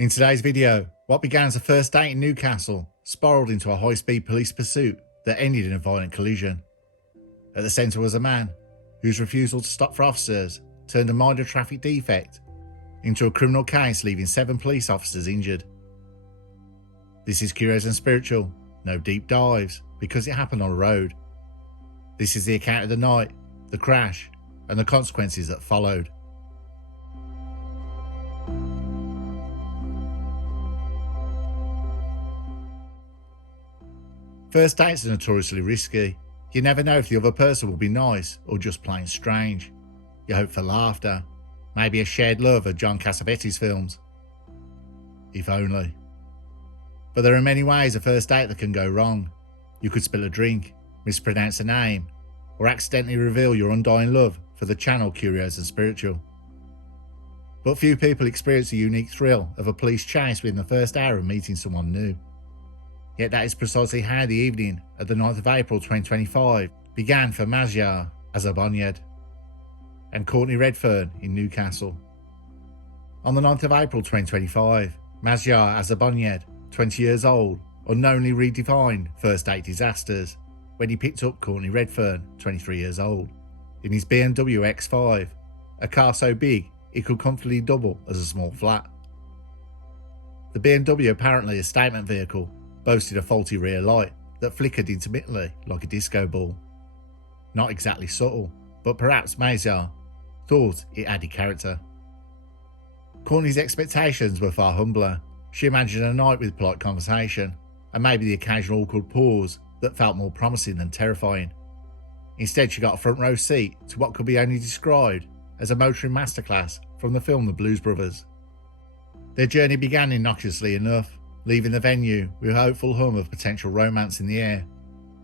In today's video, what began as a first date in Newcastle spiralled into a high-speed police pursuit that ended in a violent collision. At the centre was a man whose refusal to stop for officers turned a minor traffic defect into a criminal case, leaving 7 police officers injured. This is Curios&Spiritual, no deep dives, because it happened on a road. This is the account of the night, the crash, and the consequences that followed. First dates are notoriously risky. You never know if the other person will be nice or just plain strange. You hope for laughter, maybe a shared love of John Cassavetes films. If only. But there are many ways a first date that can go wrong. You could spill a drink, mispronounce a name, or accidentally reveal your undying love for the channel Curios&Spiritual. But few people experience the unique thrill of a police chase within the first hour of meeting someone new. Yet that is precisely how the evening of the 9th of April 2025 began for Mazyar Azabonyed and Courtney Redfern in Newcastle. On the 9th of April 2025, Mazyar Azabonyed, 20 years old, unknowingly redefined first date disasters when he picked up Courtney Redfern, 23 years old, in his BMW X5, a car so big it could comfortably double as a small flat. The BMW, apparently a statement vehicle, boasted a faulty rear light that flickered intermittently like a disco ball. Not exactly subtle, but perhaps Mazyar thought it added character. Courtney's expectations were far humbler. She imagined a night with polite conversation and maybe the occasional awkward pause that felt more promising than terrifying. Instead, she got a front row seat to what could be only described as a motoring masterclass from the film The Blues Brothers. Their journey began innocuously enough, leaving the venue with a hopeful hum of potential romance in the air.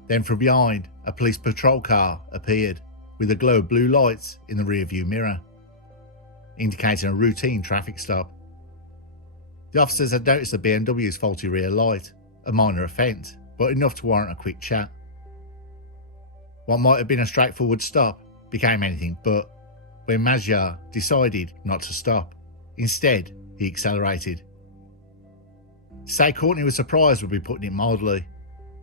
Then from behind, a police patrol car appeared, with a glow of blue lights in the rearview mirror, indicating a routine traffic stop. The officers had noticed the BMW's faulty rear light, a minor offence, but enough to warrant a quick chat. What might have been a straightforward stop became anything but, when Mazyar decided not to stop. Instead, he accelerated. To say Courtney was surprised would be putting it mildly.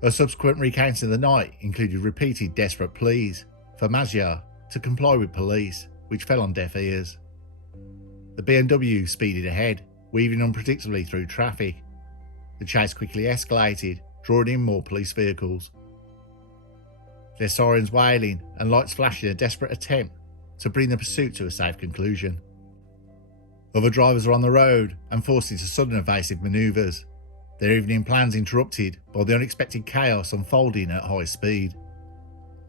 Her subsequent recounting of the night included repeated desperate pleas for Mazyar to comply with police, which fell on deaf ears. The BMW speeded ahead, weaving unpredictably through traffic. The chase quickly escalated, drawing in more police vehicles, their sirens wailing and lights flashing in a desperate attempt to bring the pursuit to a safe conclusion. Other drivers were on the road and forced into sudden evasive manoeuvres, their evening plans interrupted by the unexpected chaos unfolding at high speed.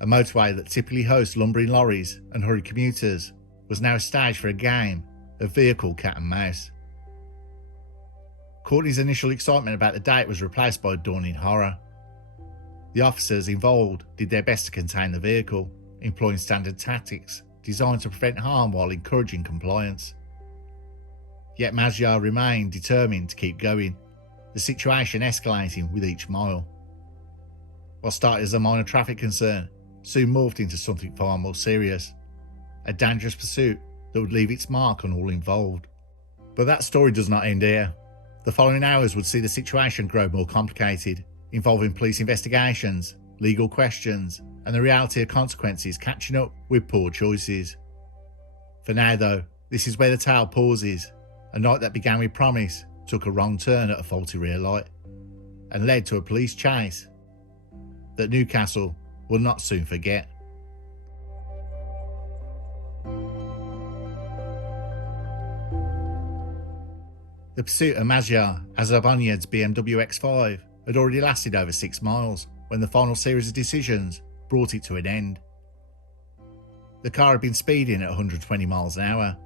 A motorway that typically hosts lumbering lorries and hurried commuters was now a stage for a game of vehicle cat and mouse. Courtney's initial excitement about the date was replaced by a dawning horror. The officers involved did their best to contain the vehicle, employing standard tactics designed to prevent harm while encouraging compliance. Yet Mazyar remained determined to keep going, the situation escalating with each mile. What started as a minor traffic concern soon morphed into something far more serious, a dangerous pursuit that would leave its mark on all involved. But that story does not end here. The following hours would see the situation grow more complicated, involving police investigations, legal questions, and the reality of consequences catching up with poor choices. For now though, this is where the tale pauses. A night that began with promise took a wrong turn at a faulty rear light and led to a police chase that Newcastle will not soon forget. The pursuit of Mazyar Azabonyed's BMW X5 had already lasted over 6 miles when the final series of decisions brought it to an end. The car had been speeding at 120 miles an hour.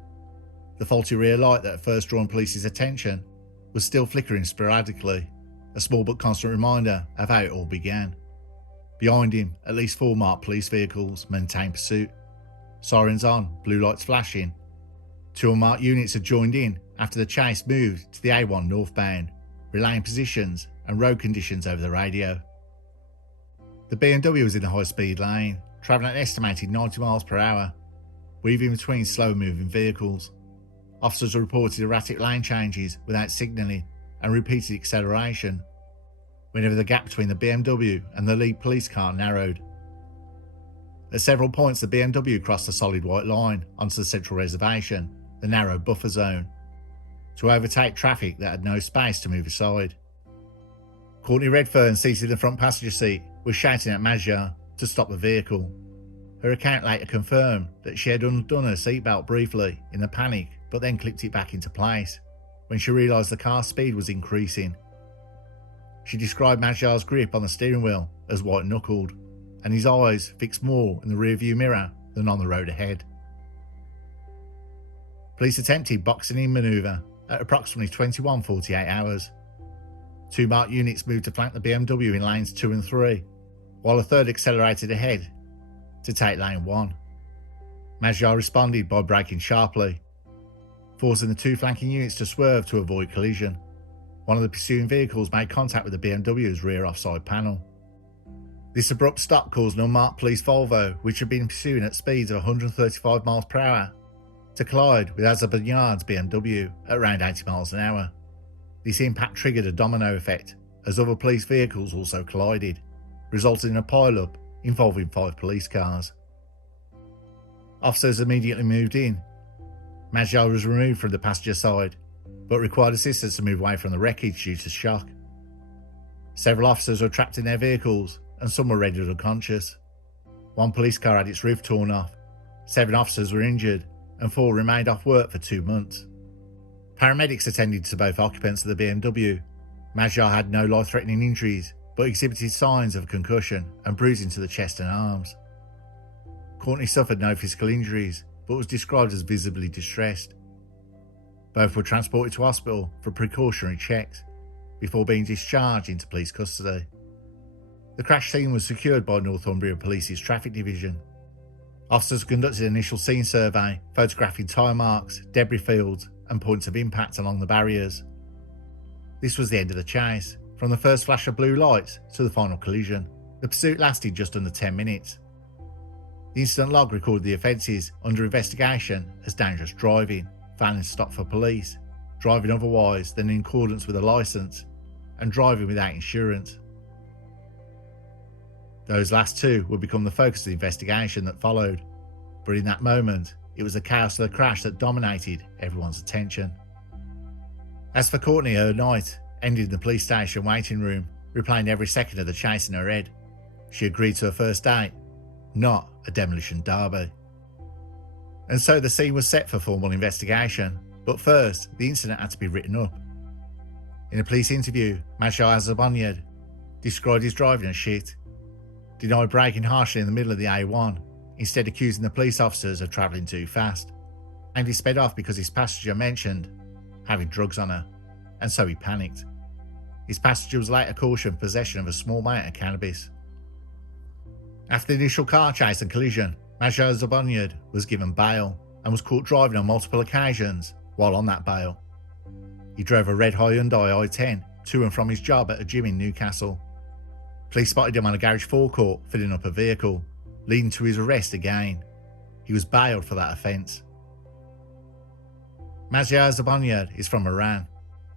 The faulty rear light that had first drawn police's attention was still flickering sporadically, a small but constant reminder of how it all began. Behind him, at least 4 marked police vehicles maintained pursuit, sirens on, blue lights flashing. 2 unmarked units had joined in after the chase moved to the A1 northbound, relaying positions and road conditions over the radio. The BMW was in the high-speed lane, travelling at an estimated 90 miles per hour, weaving between slower moving vehicles. officers reported erratic lane changes without signalling and repeated acceleration whenever the gap between the BMW and the lead police car narrowed. At several points, the BMW crossed a solid white line onto the central reservation, the narrow buffer zone, to overtake traffic that had no space to move aside. Courtney Redfern, seated in the front passenger seat, was shouting at Magyar to stop the vehicle. Her account later confirmed that she had undone her seatbelt briefly in the panic, but then clipped it back into place when she realised the car's speed was increasing. She described Magyar's grip on the steering wheel as white-knuckled, and his eyes fixed more in the rearview mirror than on the road ahead. Police attempted boxing-in manoeuvre at approximately 21:48 hours. Two marked units moved to flank the BMW in lanes 2 and 3, while a third accelerated ahead to take lane 1. Magyar responded by braking sharply, forcing the two flanking units to swerve to avoid collision. One of the pursuing vehicles made contact with the BMW's rear offside panel. This abrupt stop caused an unmarked police Volvo, which had been pursuing at speeds of 135 miles per hour, to collide with Azerbaiján's BMW at around 80 miles an hour. This impact triggered a domino effect as other police vehicles also collided, resulting in a pile-up involving 5 police cars. Officers immediately moved in. Magyar was removed from the passenger side, but required assistance to move away from the wreckage due to shock. Several officers were trapped in their vehicles and some were rendered unconscious. One police car had its roof torn off, 7 officers were injured, and 4 remained off work for 2 months. Paramedics attended to both occupants of the BMW. Magyar had no life-threatening injuries, but exhibited signs of concussion and bruising to the chest and arms. Courtney suffered no physical injuries, but was described as visibly distressed. Both were transported to hospital for precautionary checks before being discharged into police custody. The crash scene was secured by Northumbria Police's Traffic Division. Officers conducted an initial scene survey, photographing tyre marks, debris fields, and points of impact along the barriers. This was the end of the chase. From the first flash of blue lights to the final collision, the pursuit lasted just under 10 minutes. The incident log recorded the offences under investigation as dangerous driving, failing to stop for police, driving otherwise than in accordance with a licence, and driving without insurance. Those last 2 would become the focus of the investigation that followed, but in that moment, it was the chaos of the crash that dominated everyone's attention. As for Courtney, her night ended in the police station waiting room, replaying every second of the chase in her head. She agreed to a first date, not a demolition derby. And so the scene was set for formal investigation, but first, the incident had to be written up. In a police interview, Magyar Azerbaiján described his driving as shit, denied braking harshly in the middle of the A1, instead accusing the police officers of travelling too fast, and he sped off because his passenger mentioned having drugs on her, and so he panicked. His passenger was later cautioned possession of a small amount of cannabis. After the initial car chase and collision, Magyar Azerbaiján was given bail and was caught driving on multiple occasions while on that bail. He drove a red Hyundai i10 to and from his job at a gym in Newcastle. Police spotted him on a garage forecourt filling up a vehicle, leading to his arrest again. He was bailed for that offence. Magyar Azerbaiján is from Iran.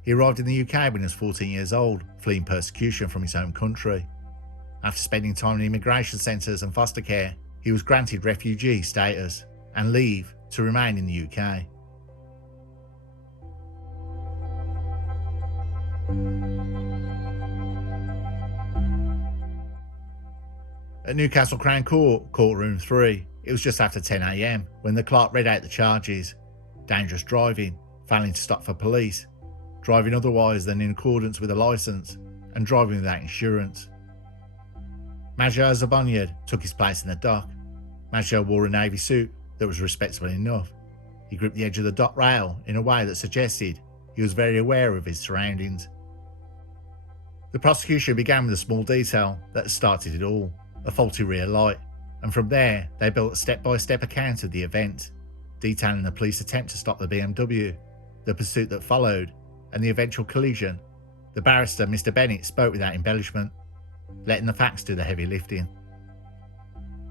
He arrived in the UK when he was 14 years old, fleeing persecution from his home country. After spending time in immigration centres and foster care, he was granted refugee status and leave to remain in the UK. At Newcastle Crown Court, Courtroom 3, it was just after 10 AM when the clerk read out the charges: dangerous driving, failing to stop for police, driving otherwise than in accordance with a licence, and driving without insurance. Magyar Azerbaiján took his place in the dock. Magyar wore a navy suit that was respectable enough. He gripped the edge of the dock rail in a way that suggested he was very aware of his surroundings. The prosecution began with a small detail that started it all: a faulty rear light, and from there they built a step-by-step account of the event, detailing the police attempt to stop the BMW, the pursuit that followed, and the eventual collision. The barrister, Mr. Bennett, spoke without embellishment, letting the facts do the heavy lifting.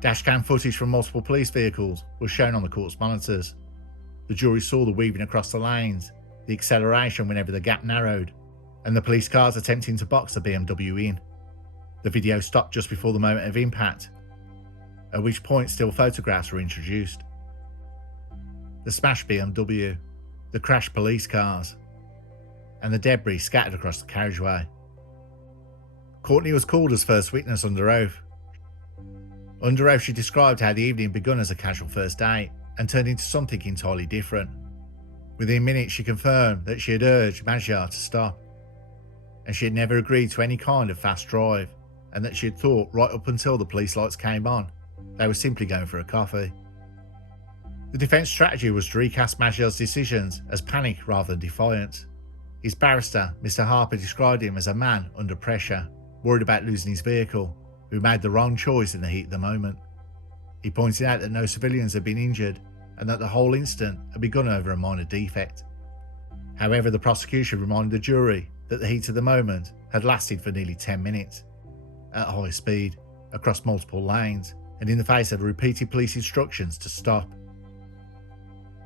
Dashcam footage from multiple police vehicles was shown on the court's monitors. The jury saw the weaving across the lanes, the acceleration whenever the gap narrowed, and the police cars attempting to box the BMW in. The video stopped just before the moment of impact, at which point still photographs were introduced. The smashed BMW, the crashed police cars, and the debris scattered across the carriageway. Courtney was called as first witness under oath. Under oath, she described how the evening begun as a casual first date and turned into something entirely different. Within minutes, she confirmed that she had urged Magyar to stop, and she had never agreed to any kind of fast drive, and that she had thought right up until the police lights came on, they were simply going for a coffee. The defence strategy was to recast Magyar's decisions as panic rather than defiance. His barrister, Mr. Harper, described him as a man under pressure, worried about losing his vehicle, who made the wrong choice in the heat of the moment. He pointed out that no civilians had been injured and that the whole incident had begun over a minor defect. However, the prosecution reminded the jury that the heat of the moment had lasted for nearly 10 minutes, at high speed, across multiple lanes, and in the face of repeated police instructions to stop.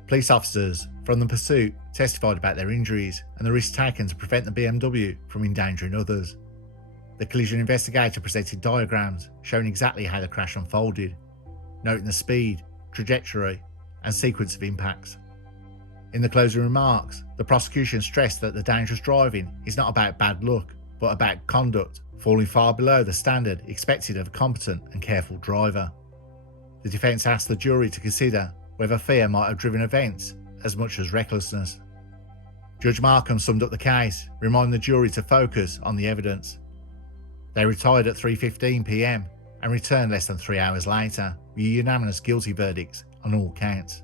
Police officers from the pursuit testified about their injuries and the risks taken to prevent the BMW from endangering others. The collision investigator presented diagrams showing exactly how the crash unfolded, noting the speed, trajectory, and sequence of impacts. In the closing remarks, the prosecution stressed that the dangerous driving is not about bad luck, but about conduct falling far below the standard expected of a competent and careful driver. The defence asked the jury to consider whether fear might have driven events as much as recklessness. Judge Markham summed up the case, reminding the jury to focus on the evidence. They retired at 3:15 p.m. and returned less than 3 hours later with unanimous guilty verdicts on all counts.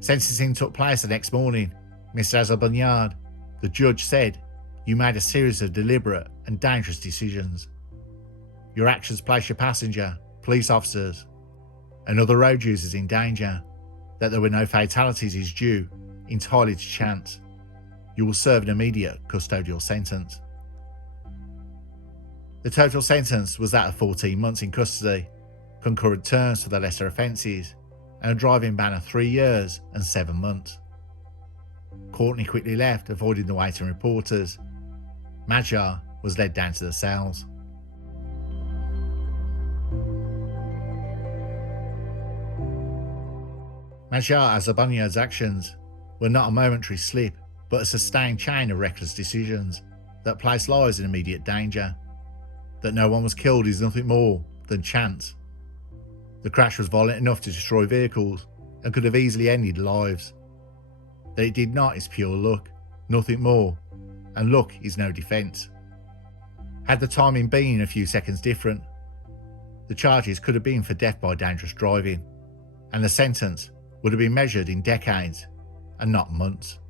Sentencing took place the next morning. Mr. Azabanyard, the judge said, "You made a series of deliberate and dangerous decisions. Your actions placed your passenger, police officers, and other road users in danger. That there were no fatalities is due entirely to chance. You will serve an immediate custodial sentence." The total sentence was that of 14 months in custody, concurrent terms for the lesser offences, and a driving ban of 3 years and 7 months. Courtney quickly left, avoiding the waiting reporters. Magyar was led down to the cells. Magyar Azabanyard's actions were not a momentary slip, but a sustained chain of reckless decisions that placed lives in immediate danger. That no one was killed is nothing more than chance. The crash was violent enough to destroy vehicles and could have easily ended lives. That it did not is pure luck, nothing more, and luck is no defence. Had the timing been a few seconds different, the charges could have been for death by dangerous driving, and the sentence would have been measured in decades and not months.